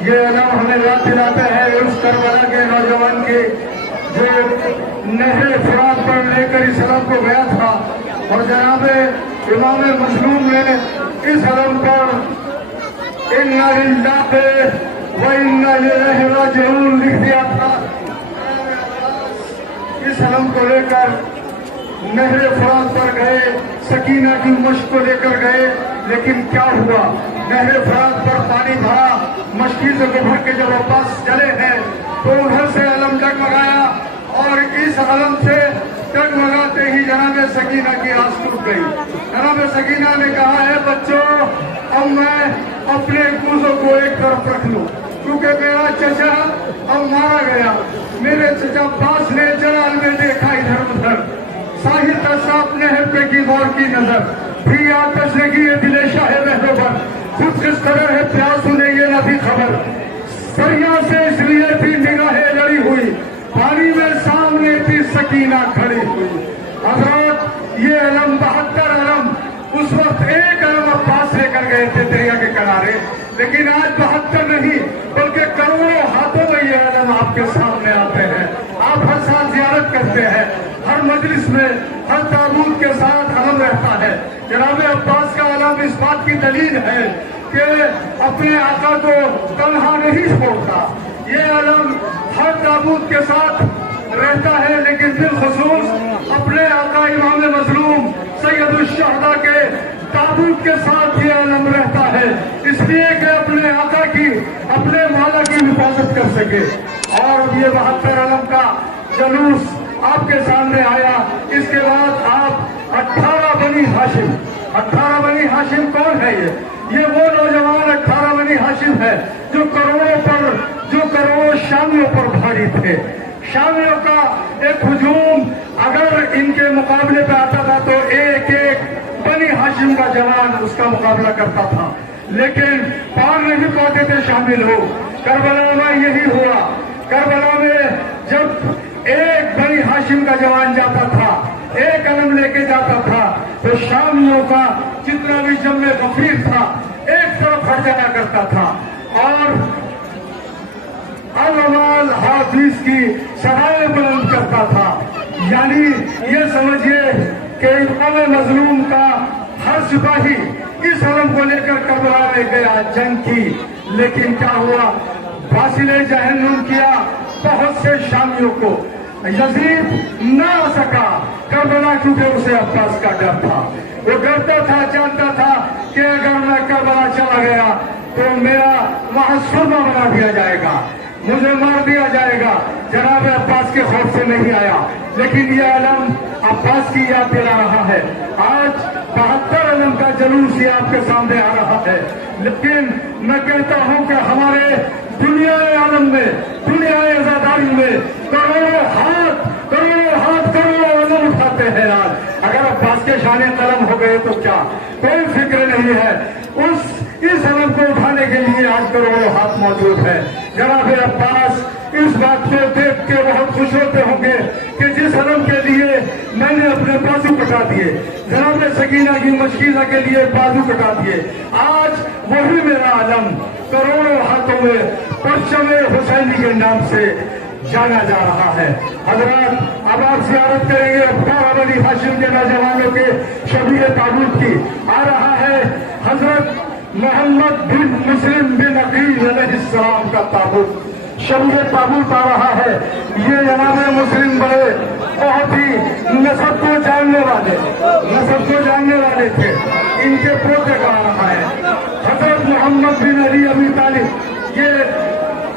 یہ علم ہمیں یاد دلاتا ہے اس کربلا کے نوجوان کی جو نہر فرات پر لے کر اس علم کو گیا تھا، اور جناب امام مظلوم نے اس علم پر اِنَّا لِلَّهِ وَإِنَّا إِلَيْهِ رَاجِعُونَ لکھ دیا تھا۔ اس علم کو لے کر نہر فرات پر گئے، سکینہ کی مشق کو لے کر گئے، لیکن کیا ہوا؟ نہر فرات پر پانی بھرا، مشکیزوں کو بھر کے جب عباس چلے ہیں تو ادھر سے علم ڈگمگایا، اور اس علم سے ڈگمگاتے ہی جناب سکینہ کی آس ٹوٹ گئی۔ جناب سکینہ نے کہا ہے بچوں، اب میں اپنے کوزوں کو ایک طرف رکھ لوں، کیونکہ میرا چچا اب مارا گیا، میرے چچا عباس نے جلال میں دیکھا ادھر ادھر، ساحل تصاف نہر پہ کی غور کی نظر، بھی آتش نے کی دل شاہ مہربان، خود کس قدر ہے پیاس انہیں یہ نہ تھی خبر، دریا سے اس لیے تھی نگاہیں لڑی ہوئی، پانی میں سامنے تھی سکینہ کھڑی ہوئی۔ حضرات یہ علم 72 علم اس وقت ایک علم عباس لے کر گئے تھے دریا کے کنارے، لیکن آج 72 نہیں بلکہ کروڑوں ہاتھوں میں یہ علم آپ کے سامنے آتے ہیں، آپ ہر سال زیارت کرتے ہیں، ہر مجلس میں ہر تابوت کے ساتھ علم رہتا ہے۔ جناب عباس کا علم اس بات کی دلیل ہے کہ اپنے آقا کو تنہا نہیں چھوڑتا، یہ علم ہر تابوت کے ساتھ رہتا ہے، لیکن بالخصوص اپنے آقا امام مظلوم سید الشہداء کے تابوت کے ساتھ یہ علم رہتا ہے، اس لیے کہ اپنے آقا کی، اپنے مولا کی حفاظت کر سکے۔ اور یہ 72 علم کا جلوس آپ کے سامنے آیا، اس کے بعد آپ 18 بنی ہاشم، 18 بنی ہاشم کون ہے؟ یہ وہ نوجوان 18 بنی ہاشم ہے جو کروڑوں شامیوں پر بھاری تھے۔ شامیوں کا ایک ہجوم اگر ان کے مقابلے پہ آتا تھا تو ایک ایک بنی ہاشم کا جوان اس کا مقابلہ کرتا تھا، لیکن پار نہیں پاتے تھے شامی لوگ۔ کربلا میں یہی ہوا، کربلا میں جب ایک بنی ہاشم کا جوان جاتا تھا، ایک علم لے کے جاتا تھا، تو شامیوں کا جتنا بھی جمع غفیر تھا ایک طرف ہٹ جایا کرتا تھا، اور علماء حافظ کی صدائیں بلند کرتا تھا۔ یعنی یہ سمجھیے کہ امام مظلوم کا ہر سپاہی اس علم کو لے کر کربلا میں گیا، جنگ کی، لیکن کیا ہوا؟ فاصلے جہنم کیا بہت سے شامیوں کو، یزید نہ آ سکا کربلا، کیونکہ اسے عباس کا ڈر تھا، وہ ڈرتا تھا، جانتا تھا کہ اگر میں کربلا چلا گیا تو میرا وہاں سرما بنا دیا جائے گا، مجھے مار دیا جائے گا۔ جناب عباس کے خوف سے نہیں آیا، لیکن یہ علم عباس کی یاد دلا رہا ہے۔ آج 72 علم کا جلوس یہ آپ کے سامنے آ رہا ہے، لیکن میں کہتا ہوں کہ ہمارے دنیا عالم میں، دنیا عزاداری میں کروڑوں ہاتھ علم اٹھاتے ہیں۔ آج اگر عباس کے شان قلم ہو گئے تو کیا، کوئی فکر نہیں ہے، اس علم کو اٹھانے کے لیے آج کروڑوں ہاتھ موجود ہے۔ جناب عباس اس بات کو دیکھ کے بہت خوش ہوتے ہوں گے کہ جس علم کے لیے میں نے اپنے بازو کٹا دیے، جناب سکینہ کی مشکیزہ کے لیے بازو کٹا دیے، آج وہی میرا علم کروڑوں ہاتھوں میں پرچم حسینی کے نام سے جانا جا رہا ہے۔ حضرات اب آپ زیارت کریں گے 18 بنی ہاشم کے نوجوانوں کے شبیہ تابوت کی۔ آ رہا ہے حضرت محمد بن مسلم بن عقیل علیہ السلام کا تابوت، شبیہ تابوت آ رہا ہے۔ یہ جناب مسلم بڑے بہت ہی نسب کو جاننے والے تھے، ان کے پوتے کا آ رہا ہے حضرت محمد بن علی ابی طالب، یہ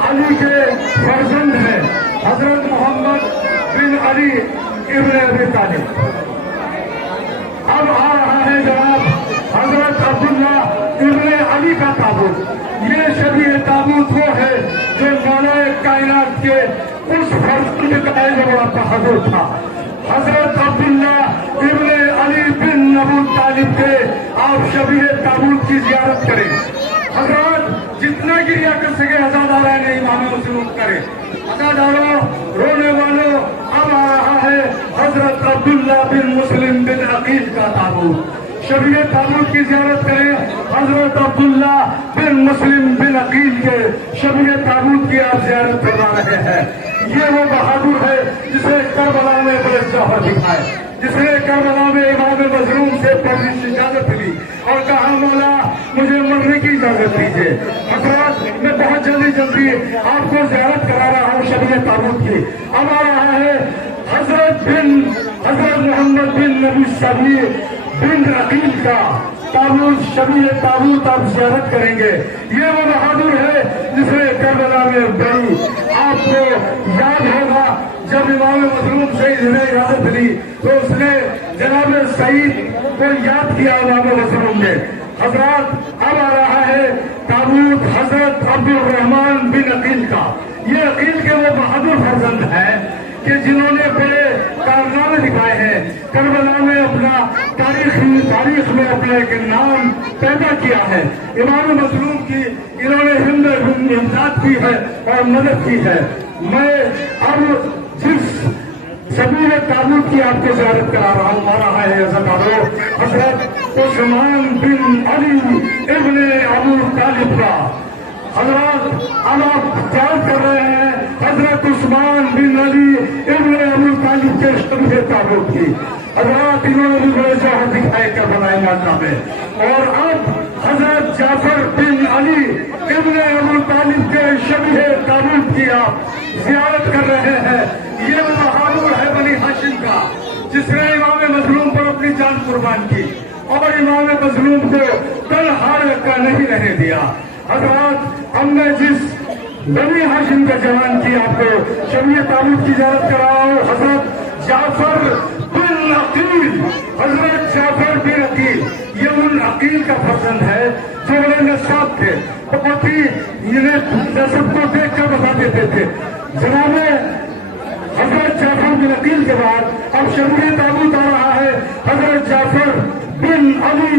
علی کے فرزند ہیں، حضرت محمد بن علی ابن ابی طالب۔ اب آ رہا ہے جناب حضرت عبداللہ ابن علی کا تابوت۔ یہ شبیہ تابوت وہ ہے جو مولا کائنات کے اس فرزند کا جو بڑا بہادر تھا، حضرت عبداللہ ابن علی بن ابو طالب کے آپ شبیہ تابوت کی زیارت کریں۔ حضرات جتنا گریا کر سکے عزادارہ نے امام مظلوم کرے، عزاداروں رونے والوں، اب آ رہا ہے حضرت عبداللہ بن مسلم بن عقیل کا تابوت، शबीए ताबूत की जियारत करें। हजरत अब्दुल्ला बिन मुस्लिम बिन अकील के शबीए ताबूत की आप जियारत करवा रहे हैं। ये वो बहादुर है जिसे करबला में बड़े जौहर दिखाए, जिसने करबला में इमाम मजलूम से परवरिश इजाजत ली और कहा मौला मुझे मरने की इजाजत दीजिए। हजरत मैं बहुत जल्दी आपको जियारत करा रहा हूँ शबीए ताबूत की। अब आ रहा है हजरत मोहम्मद बिन नबी शबी बिन अकील का ताबूत, शबीए ताबूत आप जियारत करेंगे। ये वो बहादुर है जिसने करबला में गई। आपको याद होगा जब इमाम मजलूम से इसने इजाजत ली तो उसने जनाब सईद को याद किया इमाम मजलूम ने। हजरत अब आ रहा है ताबूत हजरत अब्दुल रहमान बिन अकील का। ये अकील के वो बहादुर फर्जंद है कि जिन्होंने बड़े कारनामे दिखाए हैं, करबला में अपना तारीख में अपना एक नाम पैदा किया है। इमाम मजलूम की इन्होंने इमदाद की है और मदद की है। मैं अब जिस शबीए ताबूत की आपको जियारत करा रहा हूँ आ रहा है हजरत उस्मान बिन अली इब्ने अबू तालिब का। हजरत अब आप याद कर रहे हैं हजरत उस्मान बिन अली इब्ने अबू तालिब के शबीए ताबूत की। हजरत इन्होंने भी बड़े जौहर दिखाए करबला इलाका में। और अब हजरत जाफर बिन अली इब्ने अबू तालिब के शबीए ताबूत की आप जियारत कर रहे हैं। ये वो बहादुर है बनी हाशिम का जिसने इमाम मजलूम पर अपनी जान कुर्बान की और इमाम मजलूम को कल हार का नहीं रहने दिया। हजरत हमने जिस बनी हाशिम का जवान की आपको शबीए ताबूत की जियारत करा रहा हूँ हजरत जाफर बिन अकील। हजरत जाफर बिन अकील ये उन अकील का फर्जंद है जो बड़े नसाब थे, बहुत ही नसब को देख कर बता देते थे। जनाब हजरत जाफर बिन अकील के बाद अब शबीए ताबूत आ रहा है हजरत जाफर बिन अली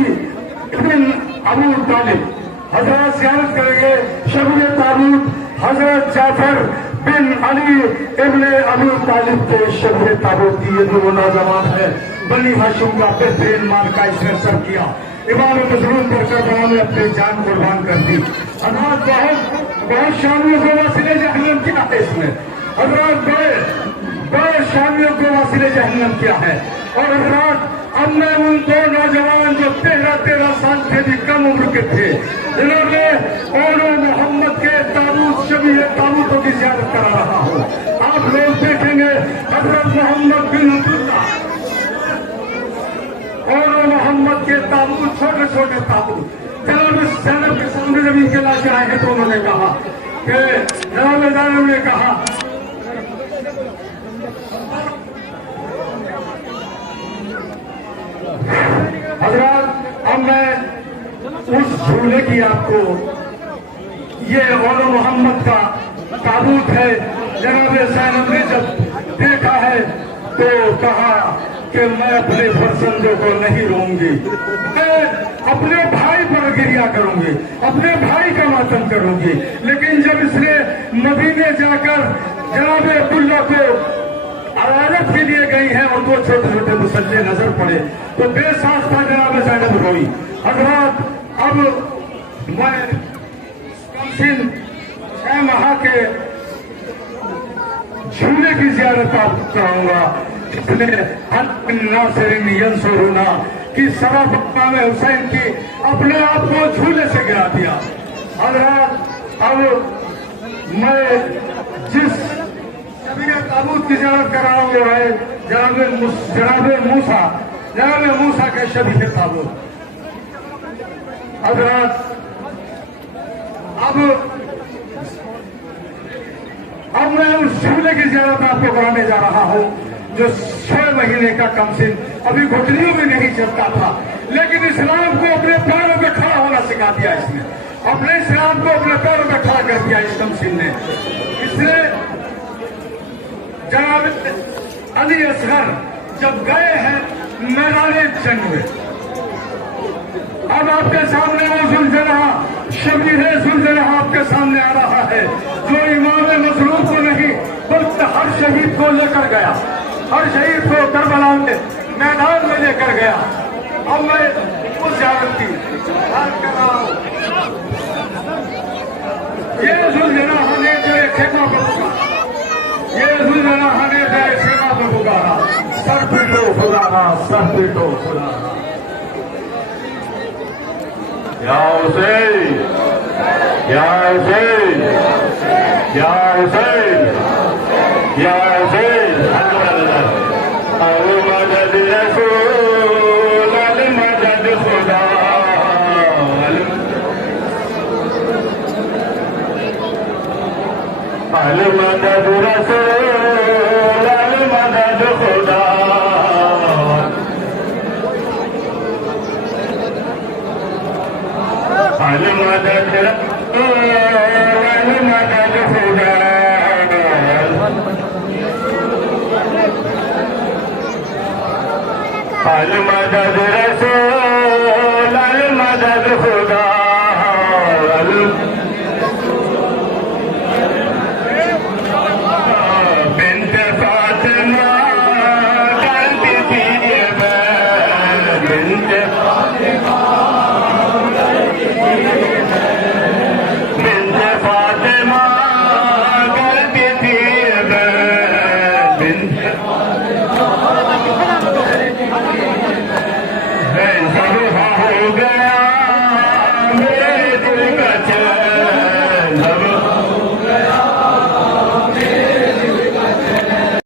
बिन अबू तालिब। हजरत जियारत करेंगे शबीए ताबूत हजरत जाफर बिन अली इब्ने अबू तालिब के शबीए ताबूत की। ये वो नौजवान है बनी हाशिम का बेहतरीन मार्का इसने सर किया, इमाम मजलूम पर करबला में अपनी जान कुर्बान कर दी। हजरत बहुत शामियों को वसीले जहन्नम किया है इसमें। हजरत बड़े शामियों को वसीले जहन्नम किया है। और हजरत अब मैं उन दो नौजवान जो 13 साल से भी कम उम्र के थे जिन्होंने ओलो मोहम्मद के ताबूत शबीए ताबूतों की जियारत करा रहा हूँ। आप लोग देखेंगे हजरत मोहम्मद बिन अब्दुल्ला ओलो मोहम्मद के ताबूत छोटे छोटे ताबूत जनाब के सामने जब इनके लाशें आए हैं तो उन्होंने कहा कि जनाब ने कहा हजरत अब मैं उस झूले की आपको ये ओलो मोहम्मद का ताबूत है। जनाब ज़ैनब ने जब देखा है तो कहा कि मैं अपने फर्जंदों को नहीं रोऊंगी, मैं अपने भाई पर गिरिया करूंगी, अपने भाई का मातम करूंगी। लेकिन जब इसने मदीने जाकर जनाब अब्दुल्ला को अदालत के लिए गई है और दो छोटे छोटे मुसल्ले नजर पड़े तो बेसाख्ता जनाब ज़ैनब रोई। हजरत अब मैं कमसिन 6 माह के झूले की जियारत आप कराऊंगा जिसने नासिरिन यंसुरुना की सबब इमाम हुसैन की अपने आप को झूले से गिरा दिया। हजरत अब मैं जिस शबीए ताबूत की जियारत कर रहा हूँ है जनाब मूसा के शबीए ताबूत। हजरत अब मैं उस झूले की जियारत आपको कराने जा रहा हूँ जो 6 महीने का कमसिन अभी घुटनियों में नहीं चलता था, लेकिन इस्लाम को अपने पैरों पे खड़ा होना सिखा दिया इसने, अपने इस्लाम को अपने पैरों पे खड़ा कर दिया इस कमसिन ने। इसने जनाब अली असगर जब गए हैं मैदान जंग में, अब आपके सामने वो जुल्जलहा शबीर जुल्जलहा आपके सामने आ रहा है जो इमाम मजलूम को नहीं बल्कि हर शहीद को लेकर गया, हर शहीद को करबला में मैदान में लेकर गया। अब मैं उस जियारत की बात कर रहा हूँ। ये जुल्जना हमें तेरे खेमा पर पुकारा, ये जुल्जना हमें तेरे खेमा पर पुकारा, सर पीटो खुदा, सर पीटो खुदा। या हुसैन, या हुसैन, या हुसैन, या हुसैन, अल मदद रसूल, अल मदद खुदा, अल मदद रसूल, अल मदद खुदा, अल मदद रसूल, अल मदद खुदा, अल मदद रसूल।